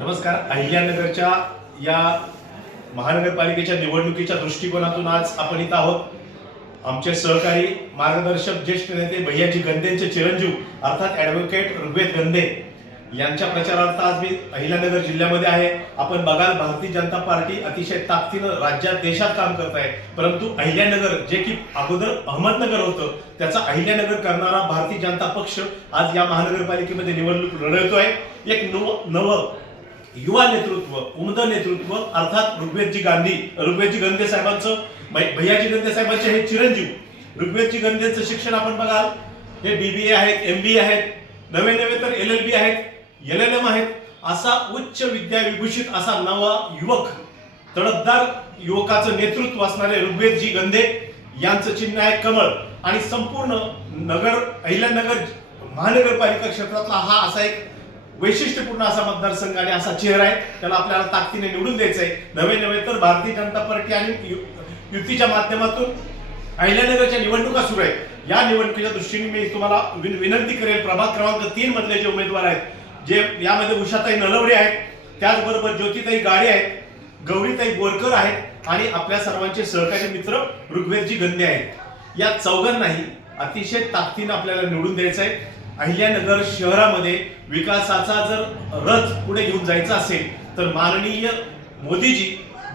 नमस्कार. अहिल्यानगरच्या या महानगरपालिकेच्या निवडणुकीच्या दृष्टिकोनातून आज आपण इथं आहोत. आमचे सहकारी मार्गदर्शक ज्येष्ठ नेते भैयाजी गंदेंचे चिरंजीव अर्थात ॲडव्होकेट ऋग्वेद गंदे यांच्या प्रचारार्थ आज मी अहिल्यानगर जिल्ह्यामध्ये आहे. आपण बघाल भारतीय जनता पार्टी अतिशय ताकदीनं राज्यात देशात काम करत आहे, परंतु अहिल्यानगर जे की अगोदर अहमदनगर होतं त्याचा अहिल्यानगर करणारा भारतीय जनता पक्ष आज या महानगरपालिकेमध्ये निवडणूक लढवतोय. एक नव युवा नेतृत्व, उमद नेतृत्व अर्थात ऋग्वेदजी गंदे साहेबांचं, भैयाजी गंदे साहेबांचे हे चिरंजीव ऋग्वेदजी गंदेचं शिक्षण आपण बघाल, हे BBA आहेत, MBA आहेत, नवे तर LLB आहेत, LLM आहेत. असा उच्च विद्या विभूषित असा नवा युवक, तडफदार युवकाचं नेतृत्व असणारे ऋग्वेदजी गंदे यांचं चिन्ह आहे कमळ. आणि संपूर्ण अहिल्यानगर महानगरपालिका क्षेत्रातला हा असा एक वैशिष्ट्यपूर्ण असा मतदारसंघ आणि असा चेहरा आहे, त्याला आपल्याला ताकदीने निवडून द्यायचं आहे. नवे तर भारतीय जनता पार्टी आणि युतीच्या माध्यमातून अहिल्यानगरच्या निवडणुका सुरू आहेत. या निवडणुकीच्या दृष्टीने मी तुम्हाला विनंती करेल, प्रभाग क्रमांक 3 मधले जे उमेदवार आहेत, जे यामध्ये उषाताई नलवडे आहेत, त्याचबरोबर ज्योतिताई गाडे आहेत, गौरीताई बोरकर आहेत आणि आपल्या सर्वांचे सहकारी मित्र ऋग्वेदजी गंदे आहेत. या चौघांनाही अतिशय ताकदीने आपल्याला निवडून द्यायचं आहे. अहिल्यानगर शहरामध्ये विकासाचा जर रथ पुढे घेऊन जायचा असेल तर माननीय मोदीजी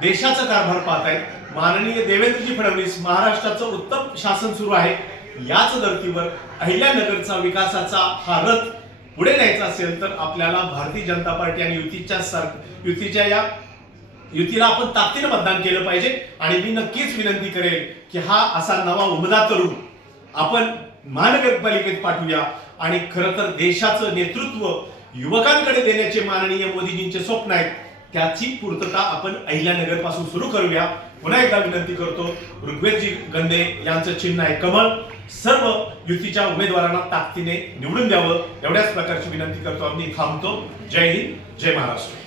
देशाचा कारभार पाहत आहेत, माननीय देवेंद्रजी फडणवीस महाराष्ट्राचं उत्तम शासन सुरू आहे. याच धर्तीवर अहिल्यानगरचा विकासाचा हा रथ पुढे न्यायचा असेल तर आपल्याला भारतीय जनता पार्टी आणि युतीला आपण ताकदीने मतदान केलं पाहिजे. आणि मी नक्कीच विनंती करेल की हा असा नवा उमदा तरुण आपण महानगरपालिकेत पाठवूया आणि खरं तर देशाचं नेतृत्व युवकांकडे देण्याचे माननीय मोदीजींचे स्वप्न आहेत, त्याची पूर्तता आपण अहिल्यानगर पासून सुरू करूया. पुन्हा एकदा विनंती करतो, ऋग्वेदजी गंदे यांचं चिन्ह आहे कमळ. सर्व युतीच्या उमेदवारांना ताकदीने निवडून द्यावं, एवढ्याच प्रकारची विनंती करतो. आम्ही थांबतो. जय हिंद, जय महाराष्ट्र.